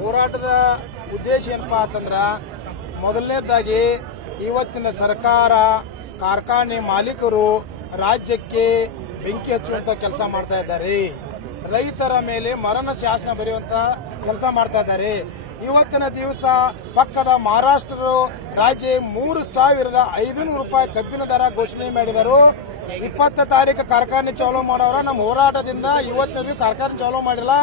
ಹೋರಾಟದ ಉದ್ದೇಶ ಏನಪ್ಪಾ ಅಂತಂದ್ರ ಮೊದಲನೇದಾಗಿ ಇವತ್ತಿನ ಸರ್ಕಾರ ಕಾರ್ಖಾನೆ ಮಾಲೀಕರು ರಾಜ್ಯಕ್ಕೆ ಬೆಂಕಿ ಹಚ್ಚುವಂತ ಕೆಲಸ ಮಾಡ್ತಾ ಇದ್ದಾರೆ ರೈತರ ಮೇಲೆ ಮರಣ ಶಾಸನ ಬರೆಯುವಂತ ಕೆಲಸ ಮಾಡ್ತಾ ಇದ್ದಾರೆ ಇವತ್ತಿನ ದಿವಸ ಪಕ್ಕದ ಮಹಾರಾಷ್ಟ್ರ ರಾಜ್ಯ ಮೂರು ಸಾವಿರದ ಐದುನೂರು ರೂಪಾಯಿ ಕಬ್ಬಿನ ದರ ಘೋಷಣೆ ಮಾಡಿದರು ಇಪ್ಪತ್ತು ತಾರೀಕು ಕಾರ್ಖಾನೆ ಚಾಲೋ ಮಾಡೋರ ನಮ್ಮ ಹೋರಾಟದಿಂದ ಇವತ್ತಿಗೂ ಕಾರ್ಖಾನೆ ಚಾಲೋ ಮಾಡಿಲ್ಲ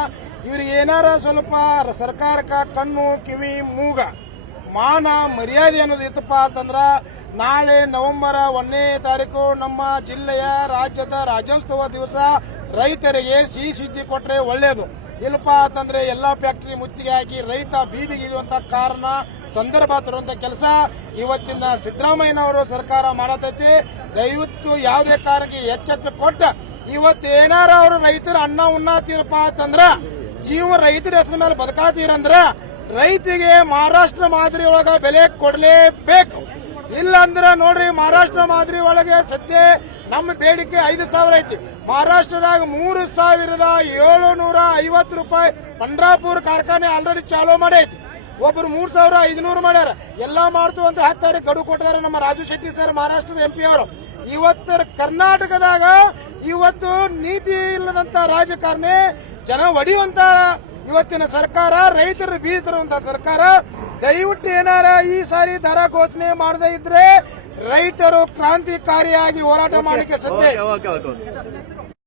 ಇವ್ರಿಗೆ ಏನಾರ ಸ್ವಲ್ಪ ಸರ್ಕಾರಕ್ಕ ಕಣ್ಣು ಕಿವಿ ಮೂಗ ಮಾನ ಮರ್ಯಾದೆ ಅನ್ನೋದು ಇತ್ತಪ್ಪ ಅಂತಂದ್ರೆ ನಾಳೆ ನವೆಂಬರ್ ಒಂದನೇ ತಾರೀಕು ನಮ್ಮ ಜಿಲ್ಲೆಯ ರಾಜ್ಯದ ರಾಜ್ಯೋತ್ಸವ ದಿವಸ ರೈತರಿಗೆ ಸಿಹಿ ಸುದ್ದಿ ಕೊಟ್ಟರೆ ಒಳ್ಳೆಯದು ಇಲ್ಲಪ್ಪ ಅಂತಂದ್ರೆ ಎಲ್ಲ ಫ್ಯಾಕ್ಟ್ರಿ ಮುತ್ತಿಗೆ ಹಾಕಿ ರೈತ ಬೀದಿಗೆ ಇರುವಂತ ಕಾರಣ ಸಂದರ್ಭ ತರುವಂತ ಕೆಲಸ ಇವತ್ತಿನ ಅವರು ಸರ್ಕಾರ ಮಾಡತೈತಿ ದಯವಿಟ್ಟು ಯಾವುದೇ ಕಾರಣಕ್ಕೆ ಎಚ್ಚೆತ್ತು ಕೊಟ್ಟ ಇವತ್ತೇನಾರ ಅವರು ರೈತರ ಅನ್ನ ಉಣ್ಣಾತೀರಪ್ಪ ಅಂತಂದ್ರೆ ಜೀವ ರೈತರ ಹೆಸರು ಮೇಲೆ ಬದುಕಾತೀರಂದ್ರ ರೈತಿಗೆ ಮಹಾರಾಷ್ಟ್ರ ಮಾದರಿ ಒಳಗ ಬೆಲೆ ಕೊಡಲೇಬೇಕು ಇಲ್ಲಂದ್ರೆ ನೋಡ್ರಿ ಮಹಾರಾಷ್ಟ್ರ ಮಾದರಿ ಒಳಗೆ ಸದ್ಯ ನಮ್ಮ ಬೇಡಿಕೆ ಐದು ಸಾವಿರ ಐತಿ ಮಹಾರಾಷ್ಟ್ರದಾಗ ಮೂರು ಸಾವಿರದ ಏಳು ನೂರ ಐವತ್ತು ರೂಪಾಯಿ ಪಂಡ್ರಾಪುರ್ ಕಾರ್ಖಾನೆ ಆಲ್ರೆಡಿ ಚಾಲೂ ಮಾಡೈತಿ ಒಬ್ರು ಮೂರ್ ಸಾವಿರ ಐದುನೂರು ಮಾಡ್ಯಾರ ಎಲ್ಲ ಮಾಡ್ತು ಅಂತ ತಾರೀಕು ಗಡು ಕೊಟ್ಟಾರ ನಮ್ಮ ರಾಜು ಶೆಟ್ಟಿ ಸರ್ ಮಹಾರಾಷ್ಟ್ರದ ಎಂ ಪಿ ಅವರು ಇವತ್ತು ಕರ್ನಾಟಕದಾಗ ಇವತ್ತು ನೀತಿ ಇಲ್ಲದಂತ ರಾಜಕಾರಣಿ ಜನ ಒಡೆಯುವಂತ ಇವತ್ತಿನ ಸರ್ಕಾರ ರೈತರು ಬೀದಿರುವಂತಹ ಸರ್ಕಾರ ದಯವಿಟ್ಟು ಏನಾರ ಈ ಸಾರಿ ದರ ಘೋಷಣೆ ಮಾಡದೇ ಇದ್ರೆ ರೈತರು ಕ್ರಾಂತಿಕಾರಿಯಾಗಿ ಹೋರಾಟ ಮಾಡಲಿಕ್ಕೆ ಸದ್ಯ